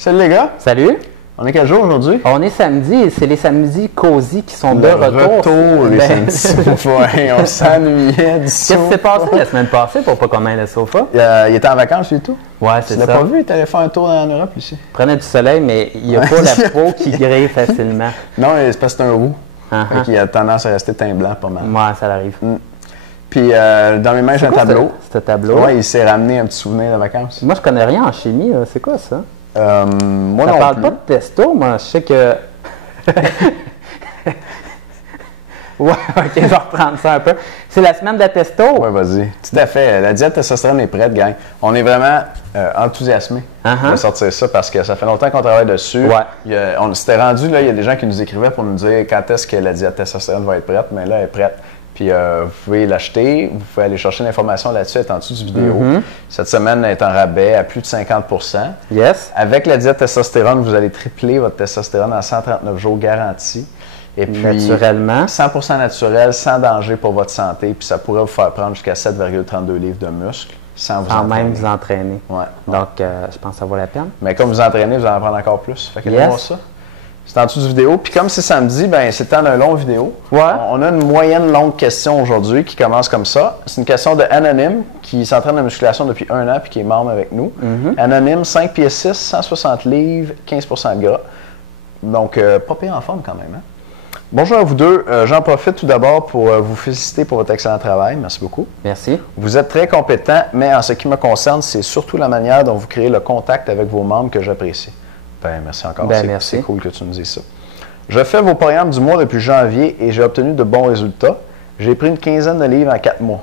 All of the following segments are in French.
Salut les gars! Salut! On est quel jour aujourd'hui? On est samedi et c'est les samedis cosy qui sont de retour. Les samedis. Ouais, on s'ennuyait du Qu'est-ce qui s'est passé la semaine passée pour pas qu'on aille le sofa? Il était en vacances et tout? Ouais, c'est ça. Tu l'as pas vu? Tu allais faire un tour en Europe ici? Prenait du soleil, mais il n'y a pas la peau qui grille facilement. Non, c'est parce que c'est un roux. Il a tendance à rester teint blanc pas mal. Ouais, ça arrive. Puis dans mes mains, j'ai un tableau. C'est un tableau? Ouais, il s'est ramené un petit souvenir de vacances. Moi, je connais rien en chimie. C'est quoi ça? Moi ça non parle plus. pas de testo, moi. Je sais que... Ouais, OK, je vais reprendre ça un peu. C'est la semaine de la testo. Oui, vas-y. Tout à fait. La diète testostérone est prête, gang. On est vraiment enthousiasmés de sortir ça parce que ça fait longtemps qu'on travaille dessus. Ouais. On s'était rendu, là, il y a des gens qui nous écrivaient pour nous dire quand est-ce que la diète testostérone va être prête, mais là, elle est prête. Puis vous pouvez l'acheter, vous pouvez aller chercher l'information là-dessus, elle est en dessous du vidéo. Cette semaine, elle est en rabais à plus de 50 %. Yes. Avec la diète testostérone, vous allez tripler votre testostérone en 139 jours garanti. Et puis, naturellement. 100% naturel, sans danger pour votre santé. Puis ça pourrait vous faire prendre jusqu'à 7,32 livres de muscles sans vous entraîner. Même vous entraîner. Ouais. Donc, je pense que ça vaut la peine. Mais comme vous entraînez, vous allez en prendre encore plus. Fait que allez voir ça. C'est en dessous du vidéo. Puis comme c'est samedi, ben c'est le temps d'un long vidéo. Ouais. On a une moyenne longue question aujourd'hui qui commence comme ça. C'est une question de Anonyme qui s'entraîne en musculation depuis 1 an puis qui est membre avec nous. Anonyme, 5 pieds 6, 160 livres, 15 % de gras. Donc, pas pire en forme quand même. Hein? Bonjour à vous deux. J'en profite tout d'abord pour vous féliciter pour votre excellent travail. Merci beaucoup. Merci. Vous êtes très compétent, mais en ce qui me concerne, c'est surtout la manière dont vous créez le contact avec vos membres que j'apprécie. Ben, merci encore. Merci. C'est cool que tu nous dises ça. Je fais vos programmes du mois depuis janvier et j'ai obtenu de bons résultats. J'ai pris une quinzaine de livres en 4 mois.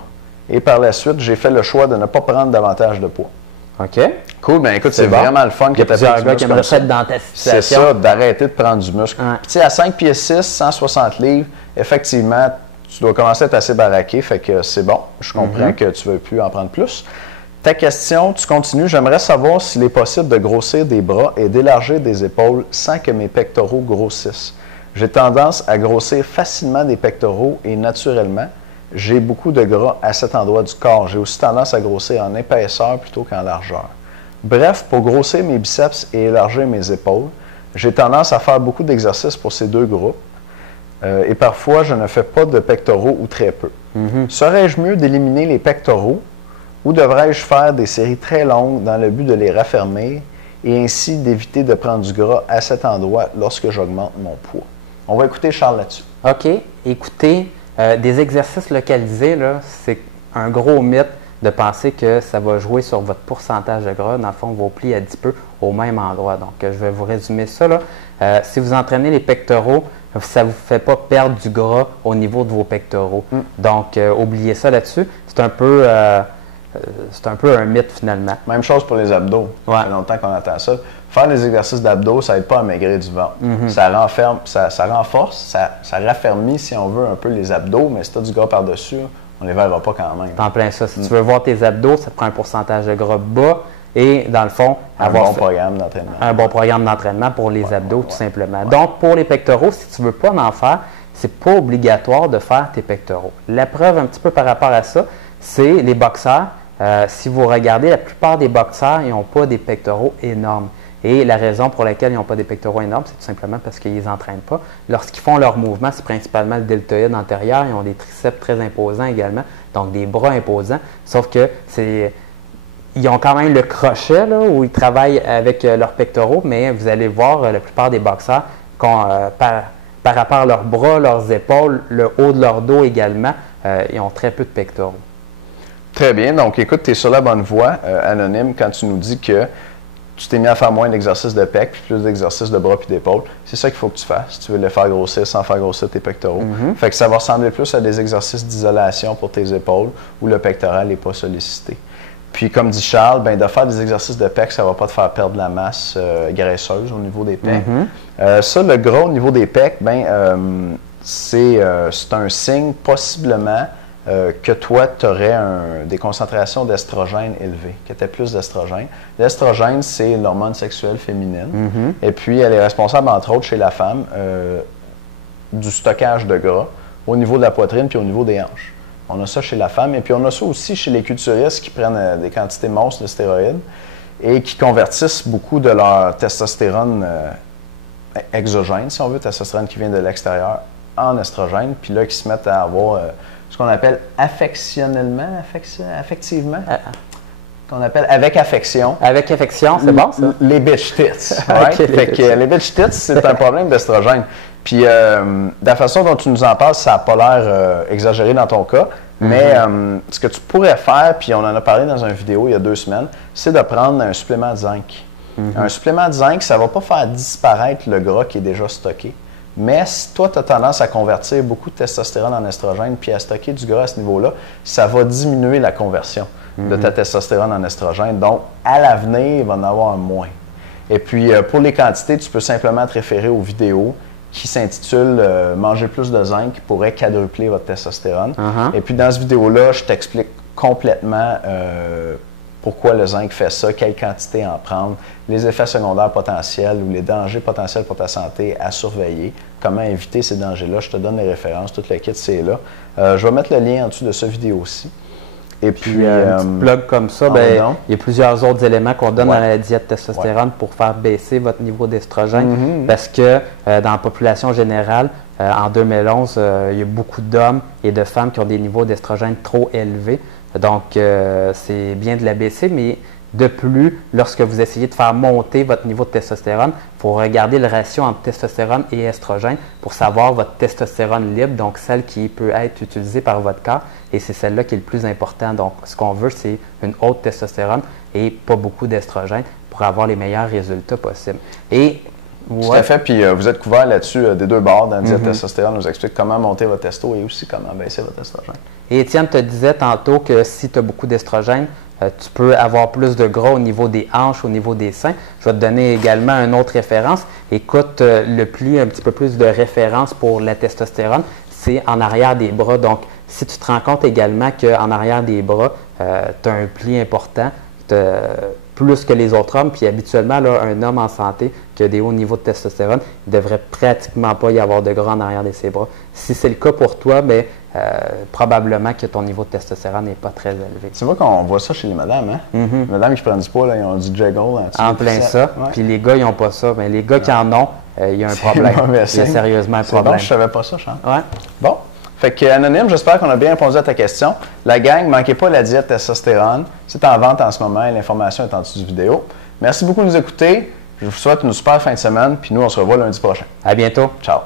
Et par la suite, j'ai fait le choix de ne pas prendre davantage de poids. OK. Cool. Ben écoute, c'est vraiment le fun que tu as fait qui aimeraient être dans ta situation. C'est ça, d'arrêter de prendre du muscle. Ouais. Tu sais, à 5 pieds 6, 160 livres, effectivement, tu dois commencer à être assez baraqué. Fait que c'est bon. Je comprends que tu ne veux plus en prendre plus. Ta question, tu continues. J'aimerais savoir s'il est possible de grossir des bras et d'élargir des épaules sans que mes pectoraux grossissent. J'ai tendance à grossir facilement des pectoraux et naturellement, j'ai beaucoup de gras à cet endroit du corps. J'ai aussi tendance à grossir en épaisseur plutôt qu'en largeur. Bref, pour grossir mes biceps et élargir mes épaules, j'ai tendance à faire beaucoup d'exercices pour ces deux groupes. Et parfois, je ne fais pas de pectoraux ou très peu. Serais-je mieux d'éliminer les pectoraux ou devrais-je faire des séries très longues dans le but de les raffermir et ainsi d'éviter de prendre du gras à cet endroit lorsque j'augmente mon poids? On va écouter Charles là-dessus. OK. Écoutez, des exercices localisés, là, c'est un gros mythe de penser que ça va jouer sur votre pourcentage de gras. Dans le fond, vos plis à 10 peu au même endroit. Donc, je vais vous résumer ça. Là. Si vous entraînez les pectoraux, ça ne vous fait pas perdre du gras au niveau de vos pectoraux. Donc, oubliez ça là-dessus. C'est un peu un mythe finalement. Même chose pour les abdos. Ça fait longtemps qu'on attend ça. Faire des exercices d'abdos, ça n'aide pas à maigrir du ventre. Ça renforce, ça raffermit, si on veut, un peu les abdos, mais si tu as du gras par-dessus, on ne les verra pas quand même. En plein ça. Si tu veux voir tes abdos, ça te prend un pourcentage de gras bas et, dans le fond, avoir un bon programme d'entraînement. Un bon programme d'entraînement pour les abdos, tout simplement. Donc, pour les pectoraux, si tu ne veux pas en faire, c'est pas obligatoire de faire tes pectoraux. La preuve, un petit peu par rapport à ça, c'est les boxeurs. Si vous regardez, la plupart des boxeurs, ils n'ont pas des pectoraux énormes. Et la raison pour laquelle ils n'ont pas des pectoraux énormes, c'est tout simplement parce qu'ils ne les entraînent pas. Lorsqu'ils font leurs mouvements, c'est principalement le deltoïde antérieur. Ils ont des triceps très imposants également, donc des bras imposants. Sauf que ils ont quand même le crochet là, où ils travaillent avec leurs pectoraux, mais vous allez voir la plupart des boxeurs, par rapport à leurs bras, leurs épaules, le haut de leur dos également, ils ont très peu de pectoraux. Très bien. Donc, écoute, tu es sur la bonne voie, Anonyme, quand tu nous dis que tu t'es mis à faire moins d'exercices de pec puis plus d'exercices de bras puis d'épaules. C'est ça qu'il faut que tu fasses si tu veux les faire grossir sans faire grossir tes pectoraux. Fait que ça va ressembler plus à des exercices d'isolation pour tes épaules où le pectoral n'est pas sollicité. Puis, comme dit Charles, ben, de faire des exercices de pec, ça ne va pas te faire perdre de la masse graisseuse au niveau des pecs. Ça, le gras au niveau des pecs, c'est un signe possiblement que toi, tu aurais des concentrations d'estrogène élevées, que tu aies plus d'estrogène. L'estrogène, c'est l'hormone sexuelle féminine. Et puis, elle est responsable, entre autres, chez la femme, du stockage de gras au niveau de la poitrine puis au niveau des hanches. On a ça chez la femme. Et puis, on a ça aussi chez les culturistes qui prennent des quantités monstres de stéroïdes. et qui convertissent beaucoup de leur testostérone exogène, si on veut, testostérone qui vient de l'extérieur, en estrogène, puis là, qui se mettent à avoir ce qu'on appelle affectivement, qu'on appelle avec affection. Avec affection, c'est bon, ça? Les bitch tits. Right? Fait que les bitch tits, c'est un problème d'estrogène. Puis, de la façon dont tu nous en parles, ça n'a pas l'air exagéré dans ton cas, mais ce que tu pourrais faire, puis on en a parlé dans une vidéo il y a 2 semaines, c'est de prendre un supplément de zinc. Un supplément de zinc, ça ne va pas faire disparaître le gras qui est déjà stocké. Mais si toi, tu as tendance à convertir beaucoup de testostérone en estrogène puis à stocker du gras à ce niveau-là, ça va diminuer la conversion de ta testostérone en estrogène. Donc, à l'avenir, il va en avoir moins. Et puis, pour les quantités, tu peux simplement te référer aux vidéos qui s'intitulent Manger plus de zinc qui pourrait quadrupler votre testostérone. Et puis, dans cette vidéo-là, je t'explique complètement pourquoi le zinc fait ça, quelle quantité en prendre, les effets secondaires potentiels ou les dangers potentiels pour ta santé à surveiller, comment éviter ces dangers-là. Je te donne les références, tout le kit, c'est là. Je vais mettre le lien en dessous de cette vidéo aussi. Et puis, un petit plug comme ça, il y a plusieurs autres éléments qu'on donne dans la diète testostérone pour faire baisser votre niveau d'estrogène. Parce que dans la population générale, en 2011, il y a beaucoup d'hommes et de femmes qui ont des niveaux d'estrogène trop élevés. Donc, c'est bien de la baisser, mais de plus, lorsque vous essayez de faire monter votre niveau de testostérone, il faut regarder le ratio entre testostérone et estrogène pour savoir votre testostérone libre, donc celle qui peut être utilisée par votre corps, et c'est celle-là qui est le plus important. Donc, ce qu'on veut, c'est une haute testostérone et pas beaucoup d'estrogène pour avoir les meilleurs résultats possibles. Et tout à fait, puis vous êtes couvert là-dessus des 2 bords dans la diète testostérone. On nous explique comment monter votre testo et aussi comment baisser votre estrogène. Et Étienne te disait tantôt que si tu as beaucoup d'estrogène, tu peux avoir plus de gras au niveau des hanches, au niveau des seins. Je vais te donner également une autre référence. Écoute, le pli, un petit peu plus de référence pour la testostérone, c'est en arrière des bras. Donc, si tu te rends compte également qu'en arrière des bras, tu as un pli important, plus que les autres hommes, puis habituellement, là, un homme en santé qui a des hauts niveaux de testostérone, il ne devrait pratiquement pas y avoir de gras en arrière de ses bras. Si c'est le cas pour toi, bien, probablement que ton niveau de testostérone n'est pas très élevé. C'est vrai qu'on voit ça chez les madames, hein? Les madames qui prennent du poids, là, ils ont du jaggle. En plein ça. Puis les gars, ils n'ont pas ça. Mais les gars qui en ont, il y a un problème. Il y a sérieusement un problème. Bon, je ne savais pas ça, Charles. Ouais. Bon. Fait que, Anonyme, j'espère qu'on a bien répondu à ta question. La gang, ne manquez pas la diète testostérone. C'est en vente en ce moment et l'information est en dessous de la vidéo. Merci beaucoup de nous écouter. Je vous souhaite une super fin de semaine. Puis nous, on se revoit lundi prochain. À bientôt. Ciao.